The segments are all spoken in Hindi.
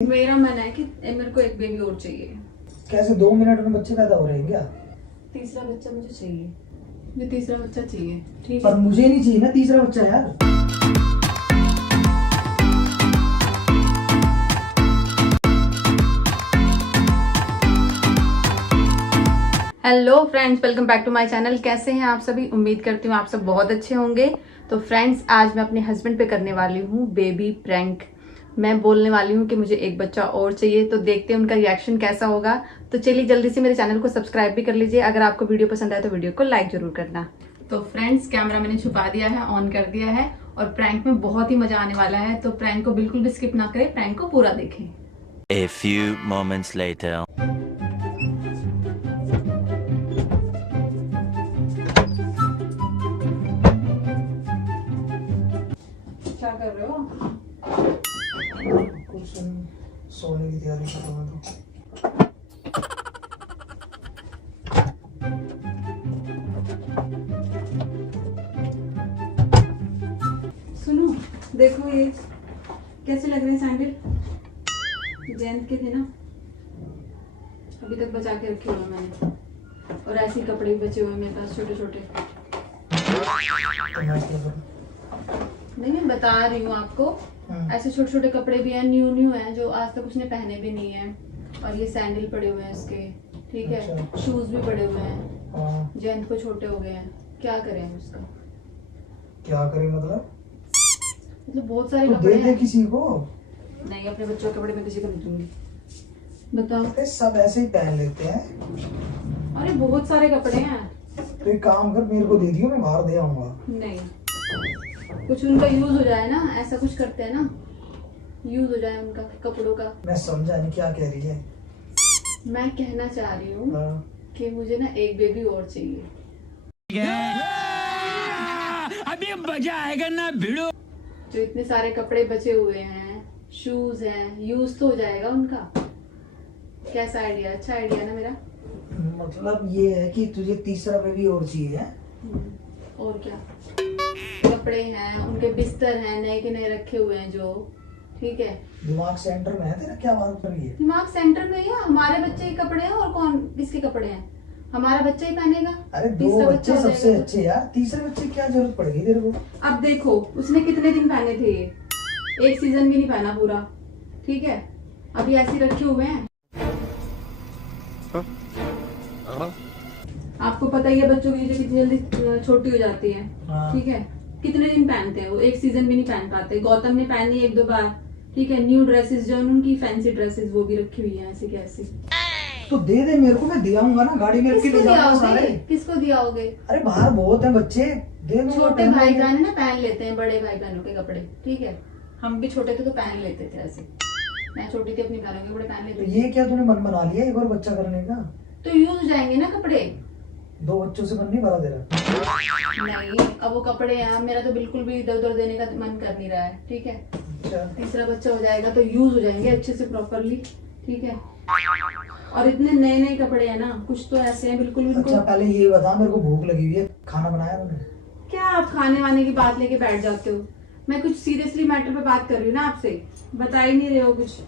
मेरा मन है कि मेरे को एक बेबी और चाहिए। कैसे 2 मिनट में बच्चे पैदा हो रहे हैं क्या? तीसरा बच्चा मुझे चाहिए, मुझे तीसरा बच्चा चाहिए। ठीक पर है, मुझे नहीं चाहिए ना तीसरा बच्चा यार। Hello friends, welcome back to my channel. कैसे हैं आप सभी? उम्मीद करती हूँ आप सब बहुत अच्छे होंगे। तो फ्रेंड्स, आज मैं अपने हस्बैंड पे करने वाली हूँ बेबी प्रैंक। मैं बोलने वाली हूँ कि मुझे एक बच्चा और चाहिए, तो देखते हैं उनका रिएक्शन कैसा होगा। तो चलिए जल्दी से मेरे चैनल को सब्सक्राइब भी कर लीजिए। अगर आपको वीडियो पसंद आए तो वीडियो को लाइक जरूर करना। तो फ्रेंड्स, कैमरा मैंने छुपा दिया है, ऑन कर दिया है, और प्रैंक में बहुत ही मजा आने वाला है। तो प्रैंक को बिल्कुल भी स्किप ना करें, प्रैंक को पूरा देखें। A few moments later. क्या कर रहे हो? कुछ सोने की तैयारी कर रहा हूँ। सुनो, देखो ये कैसे लग रहे हैं सैंडल। जयंत के थे ना, अभी तक बचा के रखे हुए मैंने, और ऐसे ही कपड़े भी बचे हुए हैं मेरे पास, छोटे छोटे। नहीं, मैं बता रही हूँ आपको, ऐसे छोटे छोटे कपड़े भी हैं, न्यू न्यू हैं, जो आज तक उसने पहने भी नहीं है। और ये सैंडल पड़े हुए हैं उसके, ठीक है। अच्छा। शूज भी पड़े हुए हैं, जयंत को छोटे हो गए हैं। क्या करें हम उसका? क्या करें मतलब बहुत सारे तो कपड़े दे दे हैं। किसी को। नहीं, अपने बच्चों के कपड़े मैं किसी को नहीं दूंगी। बताओ। अरे सब ऐसे ही पहन लेते हैं। अरे बहुत सारे कपड़े हैं। तो एक काम कर, मेरे को दे दियो, मैं बाहर दे आऊंगा। नहीं, कुछ उनका यूज हो जाए ना, ऐसा कुछ करते हैं ना, यूज हो जाए उनका कपड़ों का। मैं समझा नहीं क्या कह रही है। मैं कहना चाह रही हूँ हाँ। कि मुझे ना एक बेबी और चाहिए। अभी मजा आएगा ना भिड़ो। जो इतने सारे कपड़े बचे हुए हैं, शूज हैं, यूज तो हो जाएगा उनका। कैसा आइडिया? अच्छा आइडिया ना मेरा? मतलब ये है कि तुझे तीसरा बेबी और चाहिए है? और क्या, कपड़े हैं, उनके बिस्तर हैं, नए के नए रखे हुए हैं जो, ठीक है। दिमाग सेंटर में है तेरा? क्या बात कर रही है? दिमाग सेंटर में ही है। हमारे बच्चे के कपड़े हैं, और कौन किसके कपड़े हैं? हमारा बच्चा ही पहनेगा। अरे दो तीसरा बच्चे हो सबसे जाएगा। अच्छे यार, तीसरे बच्चे की क्या जरूरत पड़ेगी तेरे को? अब देखो, उसने कितने दिन पहने थे ये? एक सीजन भी नहीं पहना पूरा, ठीक है। अभी ऐसे ही रखे हुए हैं। आपको पता ही है बच्चों की चीजें कितनी जल्दी छोटी हो जाती है, हाँ। ठीक है। कितने दिन पहनते हैं वो? एक सीजन भी नहीं पहन पाते। गौतम ने पहनी एक दो बार, ठीक है। न्यू ड्रेसेस जो उनकी फैंसी ड्रेसेस, वो भी रखी हुई है ऐसे कैसे। तो दे दे मेरे को, मैं दे आऊंगा ना, गाड़ी में रख के किसको ले जाऊंगा सारे। दियाओगे? किसको दियाओगे? अरे बाहर बहुत है बच्चे, दे दूंगा। छोटे पहन भाई लेंगे। बहन ना पहन लेते हैं बड़े भाई बहनों के कपड़े, ठीक है। हम भी छोटे थे तो पहन लेते थे ऐसे। मैं छोटी थी, अपनी बहनों के कपड़े पहन तो लेते थे। ये क्या तूने मन बना लिया एक और बच्चा करने का? तो यूज हो जाएंगे ना कपड़े। 2 बच्चों से मन नहीं भरा तेरा? नहीं, अब वो कपड़े हैं, मेरा तो बिल्कुल भी इधर उधर देने का मन कर नहीं रहा है, ठीक है। अच्छा। तीसरा बच्चा हो जाएगा तो यूज हो जाएंगे अच्छे से, प्रॉपरली, ठीक है। और इतने नए नए कपड़े हैं ना, कुछ तो ऐसे हैं बिल्कुल अच्छा उनको। पहले ये बता, मेरे को भूख लगी हुई है, खाना बनाया तूने? क्या आप खाने वाने की बात लेके बैठ जाते हो? मैं कुछ सीरियसली मैटर पे बात कर रही हूँ ना आपसे, बता ही नहीं रहे हो कुछ।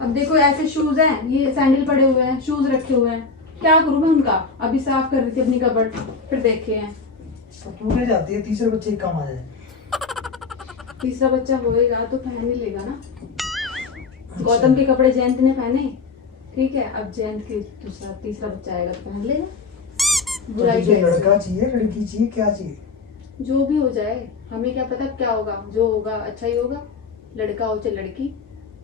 अब देखो, ऐसे शूज हैं, ये सैंडल पड़े हुए हैं, शूज रखे हुए हैं। क्या करूं मैं उनका? अभी साफ कर रही थी अपनी कबर्ड, फिर देखे हैं। तो तू ले जाती है, तीसरे बच्चे काम आ जाए। तीसरा बच्चा होएगा तो पहन ही लेगा ना। गौतम के कपड़े जयंत ने पहने, ठीक है। अब जयंत के तीसरा बच्चा आएगा तो पहन लेगा। तो बुराई तुझे कैसे? लड़का चाहिए, लड़की चाहिए, क्या चाहिए? जो भी हो जाए, हमें क्या पता क्या होगा। जो होगा अच्छा ही होगा। लड़का हो चाहे लड़की,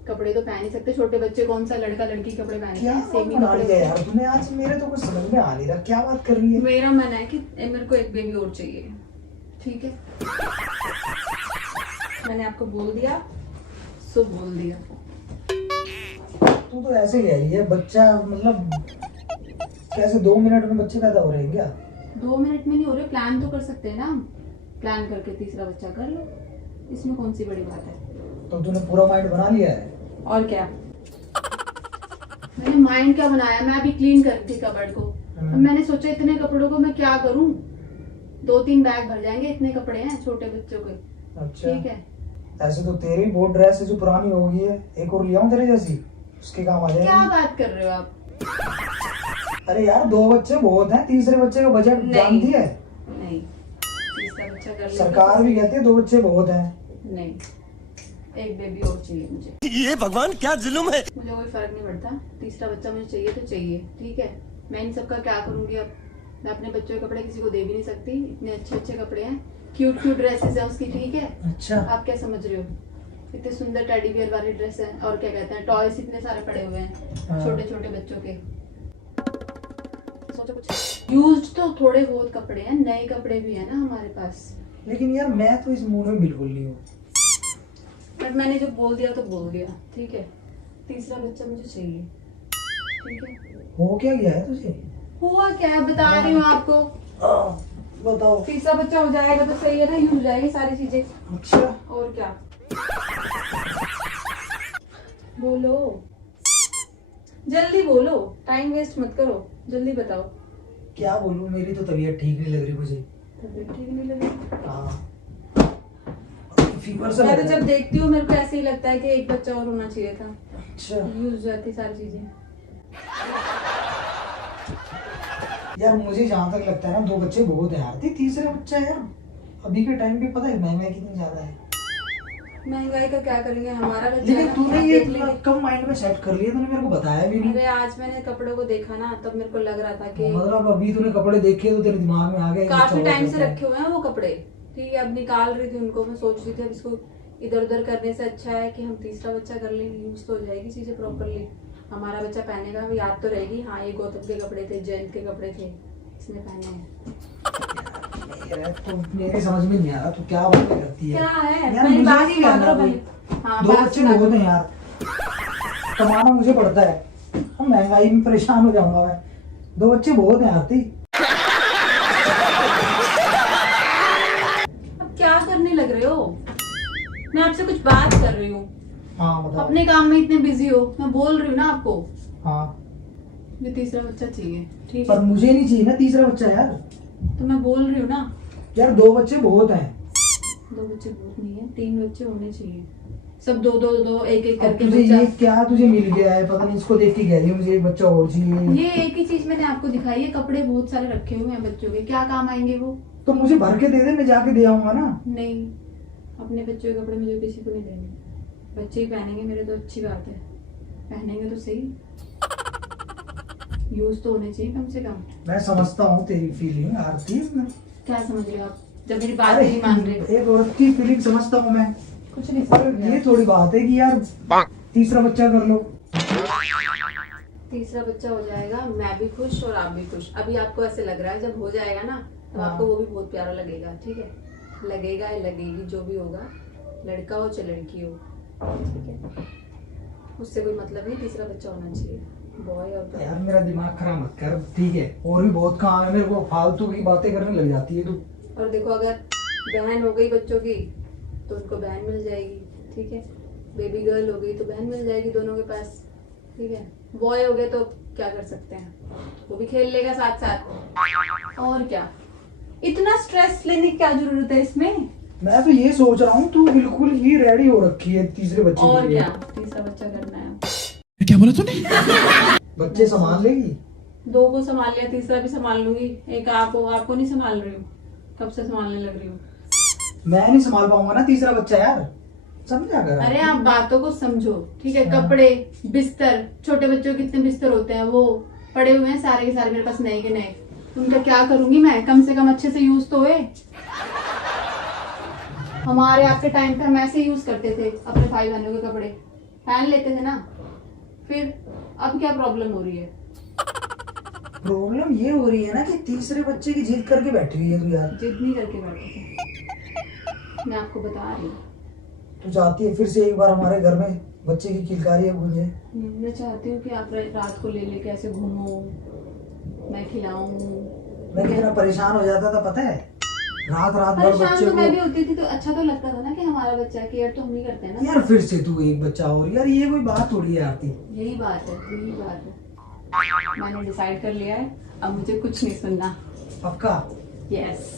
कपड़े तो पहन ही सकते। छोटे बच्चे कौन सा लड़का लड़की कपड़े पहने? क्या सेम ही बना कपड़े लिया होते यार तूने आज? मेरे तो कुछ समझ में आ नहीं रहा, क्या बात कर रही है? हैं। मेरा मन है कि मेरे को एक बेबी और चाहिए, ठीक है। मैंने आपको बोल दिया, सो बोल दिया। तू तो ऐसे कह रही है बच्चा, मतलब कैसे 2 मिनट में बच्चे पैदा हो रहे हैं क्या? 2 मिनट में नहीं हो रहे, प्लान तो कर सकते हैं ना हम। प्लान करके तीसरा बच्चा कर लो, इसमें कौन सी बड़ी बात है? तो तूने पूरा माइंड बना लिया है? और क्या, मैंने माइंड क्या बनाया? मैं अभी क्लीन कर रही थी कबर्ड को। अब मैंने सोचा इतने कपड़ों को मैं क्या करूं, 2-3 बैग भर जाएंगे, इतने कपड़े हैं छोटे बच्चों के। अच्छा ठीक है। ऐसे तो तेरी बहुत ड्रेस है जो पुरानी हो गई है, एक और ले आऊं तेरे जैसी, उसके काम आ क्या जाएगी। बात कर रहे हो आप? अरे यार 2 बच्चे बहुत हैं, तीसरे बच्चे का बजट नहीं। जानती है, नहीं, तीसरा बच्चा कर लेंगे सरकार तो भी सही। कहती है 2 बच्चे बहुत हैं। नहीं, एक बेबी और चाहिए मुझे। ये भगवान क्या जुल्म है। मुझे कोई फर्क नहीं पड़ता, तीसरा बच्चा मुझे चाहिए तो चाहिए, ठीक है। मैं इन सबका क्या करूंगी अब? मैं अपने बच्चों के कपड़े किसी को दे भी नहीं सकती, इतने अच्छे अच्छे कपड़े हैं, क्यूट क्यूट ड्रेसेस है उसकी, ठीक है। अच्छा आप क्या समझ रहे हो? इतने सुंदर टेडी बियर वाली ड्रेस है, और क्या कहते हैं, टॉयज इतने सारे पड़े हुए हैं हाँ। छोटे छोटे बच्चों के। सोचो कुछ यूज्ड तो थोड़े बहुत कपड़े हैं, नए कपड़े भी है ना हमारे पास। लेकिन यार मैं तो इस मूड में बिल्कुल नहीं हूँ। बट मैंने जो बोल दिया तो बोल दिया, ठीक है। तीसरा बच्चा मुझे चाहिए, ठीक है। हो क्या गया है तुझे? हुआ क्या है बता रही हूँ आपको। बताओ। तीसरा बच्चा हो जाएगा तो सही है ना, यूज हो जाएगी सारी चीजें। अच्छा और क्या? बोलो, जल्दी बोलो, टाइम वेस्ट मत करो, जल्दी बताओ। क्या बोलूं, मेरी तो तबीयत ठीक नहीं लग रही मुझे। तबीयत ठीक नहीं लग रही? हाँ फीवर सा मैं लग तो रहा जब है। देखती हूँ मेरे को ऐसे ही लगता है कि एक बच्चा और होना चाहिए था। अच्छा यूज हो जाती सारी चीजें। यार मुझे जहाँ तक लगता है ना 2 बच्चे बहुत है यार, तीसरा बच्चा यार अभी के टाइम पे पता है महंगाई कितनी ज्यादा है। महंगाई का क्या करेंगे, हमारा बच्चा है लेकिन ना, तूने आप ये देख लेंगे। कब माइंड में सेट कर लिया, तूने मेरे को बताया भी नहीं। अरे आज मैंने कपड़ों को देखा ना, तब मेरे को लग रहा था कि मतलब अभी तूने कपड़े देखे तो तेरे दिमाग में आ गया काफी टाइम से रखे हुए हैं वो कपड़े, ठीक है। अब निकाल रही थी उनको, मैं सोच रही थी अब इसको इधर उधर करने से अच्छा है कि हम तीसरा बच्चा कर लेंगे, यूज तो हो जाएगी चीजें प्रॉपरली। हमारा बच्चा पहनेगा, याद तो रहेगी, हाँ ये गौतम के कपड़े थे, जयंत के कपड़े थे, इसने पहने हैं। तो मेरी समझ में नहीं आ रहा तू क्या बात करती है। क्या है? यार मेरी मुझे बात नहीं सुना करना करो भाई। पहले। हाँ, 2 बात बच्चे सुना बहुत करो। हैं यार, कमाना मुझे पड़ता है, अब महंगाई में परेशान हो जाऊंगा मैं। 2 बच्चे बहुत हैं आरती। अब क्या करने लग रहे हो? मैं आपसे कुछ बात कर रही हूँ, हाँ बताओ। अपने काम में इतने बिजी हो, मैं बोल रही हूँ ना आपको, हाँ ये तीसरा बच्चा चाहिए, ठीक पर है। मुझे नहीं चाहिए ना तीसरा बच्चा यार। तो मैं बोल रही हूँ ना, यार 2 बच्चे बहुत हैं। 2 बच्चे बहुत नहीं है, 3 बच्चे होने चाहिए, सब दो दो दो एक एक अब करके तुझे बच्चा। ये क्या तुझे मिल गया है, पता नहीं, इसको देख के कह रही है मुझे एक बच्चा और चाहिए। ये एक ही चीज मैंने आपको दिखाई है, कपड़े बहुत सारे रखे हुए हैं बच्चों के, क्या काम आएंगे वो? तो मुझे भर के दे दे, मैं जाके दे आऊंगा ना। नहीं, अपने बच्चों के कपड़े मुझे किसी को नहीं देने, बच्चे ही पहनेंगे मेरे, तो अच्छी बात है, पहनेंगे तो सही, यूज तो होने चाहिए कम से कम। मैं समझता हूँ तेरी फीलिंग आरती। क्या समझ रहे हो आप, जब मेरी बात नहीं मान रहे? एक औरत की फीलिंग समझता हूँ मैं, कुछ नहीं पर समझ ये रहे। थोड़ी बात है कि यार तीसरा बच्चा कर लो। तीसरा बच्चा हो जाएगा, मैं भी खुश और आप भी खुश। अभी आपको ऐसे लग रहा है, जब हो जाएगा ना तो हाँ। आपको वो भी बहुत प्यारा लगेगा, ठीक है। लगेगा या लगेगी, जो भी होगा, लड़का हो चाहे लड़की हो, ठीक है, उससे कोई मतलब नहीं, तीसरा बच्चा होना चाहिए, बॉय और गर्ल। यार मेरा दिमाग खराब मत कर, ठीक है, और भी बहुत काम है मेरे को, फालतू की बातें करने लग जाती है तू। और देखो, अगर बहन हो गई बच्चों की तो उनको बहन मिल जाएगी, ठीक है। बेबी गर्ल हो गई तो बहन मिल जाएगी दोनों के पास, ठीक है। बॉय हो गए तो क्या कर सकते हैं, वो भी खेल लेगा साथ साथ, और क्या। इतना स्ट्रेस लेने की क्या जरूरत है इसमें? मैं तो ये सोच रहा हूँ तू बिल्कुल ही रेडी हो रखी है तीसरे बच्चे और के लिए। क्या, तीसरा बच्चा करना है। क्या बोला तूने? बच्चे संभाल लेगी? 2 को संभाल लिया, तीसरा भी संभाल लूंगी। एक आपको नहीं संभाल रही हूँ, कब से संभालने लग रही हूँ। मैं नहीं संभाल पाऊंगा ना तीसरा बच्चा यार, समझा कर। अरे आप बातों को समझो, ठीक है। हाँ। कपड़े, बिस्तर, छोटे बच्चों के कितने बिस्तर होते हैं, वो पड़े हुए हैं सारे के सारे मेरे पास, नए के नए। उनका क्या करूंगी मैं, कम से कम अच्छे से यूज तो हुए। हमारे आपके टाइम पे हम ऐसे यूज करते थे, अपने भाई बहनों के कपड़े पहन लेते थे ना, फिर अब क्या प्रॉब्लम हो रही है? प्रॉब्लम ये हो रही है ना कि तीसरे बच्चे की जिद करके बैठी हुई है तू यार। जिद नहीं करके बैठे थे, मैं आपको बता रही हूँ। तू चाहती है फिर से एक बार हमारे घर में बच्चे की किलकारी गूंजे। मैं चाहती हूँ कि आप रात को ले लेके ऐसे घूमो, मैं खिलाऊं। मैं कितना परेशान हो जाता था पता है, रात रात भर परेशान बच्चे तो मैं भी को। होती थी, तो अच्छा तो लगता था ना कि हमारा बच्चा है, केयर तो हम ही करते हैं ना। यार फिर से तू एक बच्चा और, यार ये कोई बात थोड़ी है आती। यही बात है, यही बात है। मैंने डिसाइड कर लिया है, अब मुझे कुछ नहीं सुनना। पक्का? यस।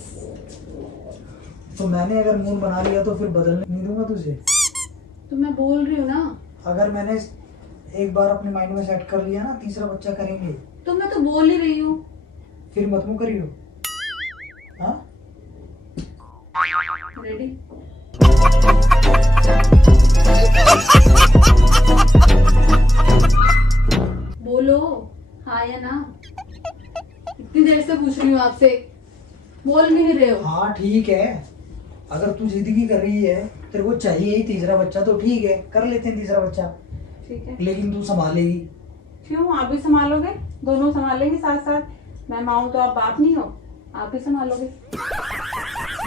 तो मैंने अगर मूड बना लिया तो फिर बदलने नहीं दूंगा तुझे। तो मैं बोल रही हूँ ना, अगर मैंने एक बार अपने माइंड में सेट कर लिया ना तीसरा बच्चा करेंगे, तो मैं तो बोल ही रही हूँ। फिर मत मुँह करियो। हाँ रेडी? बोलो हाँ या ना। इतनी देर से पूछ रही हूँ आपसे, बोल भी नहीं रहे हो। हाँ ठीक है, अगर तू जिंदगी कर रही है, तेरे को चाहिए ही तीसरा बच्चा, तो ठीक है कर लेते हैं तीसरा बच्चा, ठीक है। लेकिन तू संभालेगी। क्यों, आप भी संभालोगे? दोनों संभालेंगे साथ साथ। मैं माँ हूं तो आप बाप नहीं हो, आप भी संभालोगे।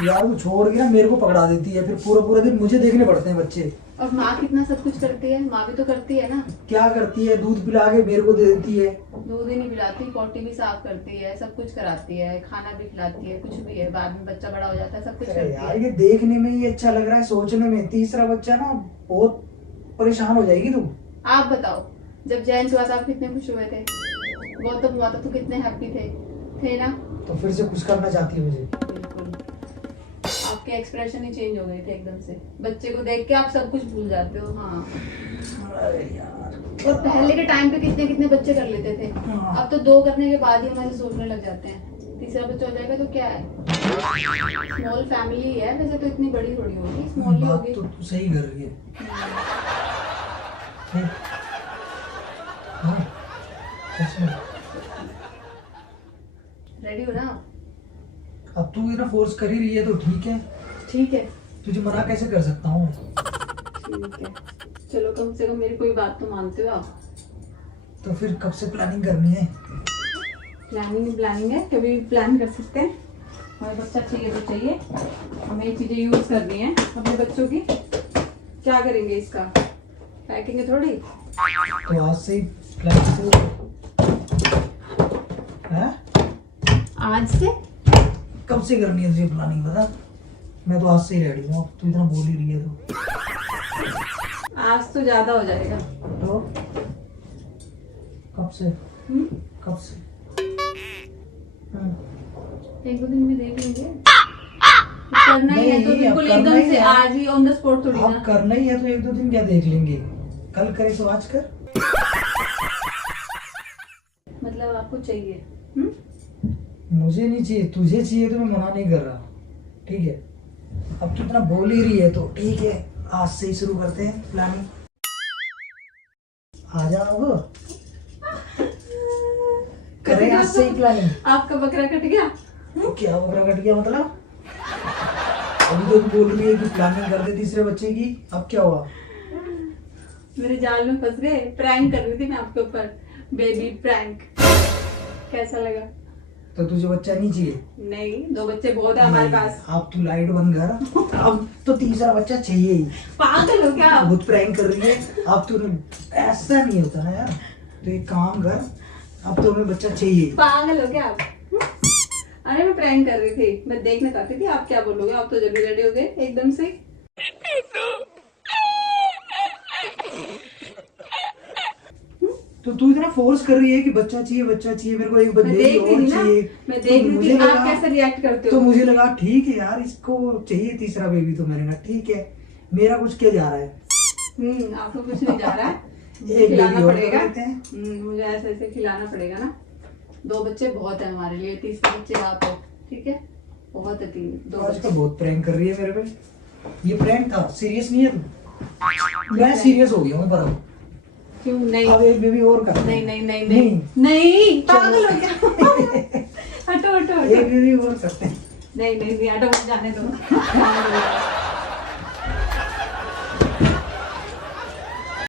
यार वो छोड़ के ना मेरे को पकड़ा देती है, फिर पूरा पूरा दिन मुझे देखने पड़ते हैं बच्चे। और माँ कितना सब कुछ करती है, माँ भी तो करती है ना। क्या करती है? दूध पिला के मेरे को दे देती है। दूध ही नहीं पिलाती, पोटी भी साफ करती है, सब कुछ कराती है, खाना भी खिलाती है, कुछ भी है। बाद में बच्चा बड़ा हो जाता है, सब कुछ अरे करती यार है। ये देखने में ही अच्छा लग रहा है, सोचने में तीसरा बच्चा ना बहुत परेशान हो जाएगी तू। आप बताओ, जब जैन हुआ था आप कितने खुश हुए थे? गौतम हुआ था तो कितने हैप्पी थे ना? तो फिर से खुश करना चाहती है मुझे। बिल्कुल, आपके एक्सप्रेशन ही चेंज हो गए थे एकदम से। बच्चे को देख के आप सब कुछ भूल जाते हो। हाँ, अरे यार और पहले के टाइम पे कितने कितने बच्चे कर लेते थे, हाँ। अब तो 2 करने के बाद ही हमारे सोचने लग जाते हैं तीसरा बच्चा हो जाएगा तो क्या है। स्मॉल फैमिली है वैसे, तो इतनी बड़ी थोड़ी होगी, स्मॉल ही बात होगी। तो तू सही कर रही है। हाँ, सच में। रेडी हो ना? अब तू ये ना फोर्स कर ही रही है तो ठीक है, ठीक है, तुझे मना कैसे कर सकता हूँ। ठीक है। चलो कम से कम मेरी कोई बात तो मानते हो आप। तो फिर कब से प्लानिंग करनी है? प्लानिंग है, कभी प्लान कर सकते हैं। हमें बच्चा चाहिए तो चाहिए, हमें ये चीजें यूज करनी है अपने बच्चों की। क्या करेंगे इसका, पैकेंगे थोड़ी। तो आज से ही प्लानिंग शुरू है। आज से? कब से करनी है तुझे प्लानिंग बता? मैं तो आज से ही रेडी हूँ, तू इतना बोल ही रही है तो। आज तो ज्यादा हो जाएगा। तो कब से? कब से? 1-2 दिन में देख लेंगे। करना ही है तो नहीं, बिल्कुल अब करना एकदम ही से है। आज ही ऑन द स्पॉट थोड़ी अब ना। करना ही है तो 1-2 दिन क्या देख लेंगे, कल करे तो आज कर। मतलब आपको चाहिए? मुझे नहीं चाहिए, तुझे चाहिए तो मैं मना नहीं कर रहा, ठीक है। अब तू इतना बोल ही रही है तो ठीक है, आज से ही शुरू करते हैं प्लानिंग। आ जाओ, करें आज से ही प्लानिंग। आपका बकरा कट गया? क्या बकरा कट गया मतलब? अभी तो तू बोल रही है कि प्लानिंग कर दे तीसरे बच्चे की, अब क्या हुआ? मेरे जाल में फंस गए। प्रैंक कर रही थी मैं आपके ऊपर, बेबी प्रैंक। कैसा लगा? तो तुझे बच्चा नहीं चाहिए? नहीं, 2 बच्चे बहुत है हमारे पास। अब तू लाइट बंद कर, अब तो तीसरा बच्चा चाहिए ही। पागल हो क्या आप? बहुत प्रैंक कर रही है, अब तू ऐसा नहीं होता है यार। तो एक काम कर, अब तो हमें बच्चा चाहिए। पागल हो क्या आप? अरे मैं प्रैंक कर रही थी, मैं देखना चाहती थी आप क्या बोलोगे। आप तो जल्दी रेडी हो गए एकदम से। तो तू इतना फोर्स कर रही है कि बच्चा चाहिए बच्चा चाहिए, मेरे को एक मैं बेबी देख रही और थी ना, चाहिए। मैं तो देख रही मुझे थी आप लगा, कैसे रिएक्ट करते तो हो। मुझे लगा ठीक है यार, इसको चाहिए तीसरा बेबी तो मेरे ना, ठीक है। मेरा कुछ क्या जा रहा है? आपको कुछ नहीं जा रहा है। एक खिलाना बेबी और पड़ेगा। कर लेते हैं। मुझे ऐसे ऐसे खिलाना पड़ेगा ना। 2 बच्चे बहुत है हमारे लिए, तीसरे बच्चे आप हो, ठीक है। बहुत है 2 आज बच्चे। का बहुत प्रैंक कर रही है मेरे पे। ये प्रैंक था, सीरियस नहीं है तू? मैं सीरियस हो गया हूँ पर अब। क्यों नहीं? अब एक बेबी और कर। नहीं नहीं नहीं नहीं नहीं, पागल हो क्या? हटो हटो हटो। एक बेबी और करते हैं। नहीं नहीं नहीं, हटो, जाने दो।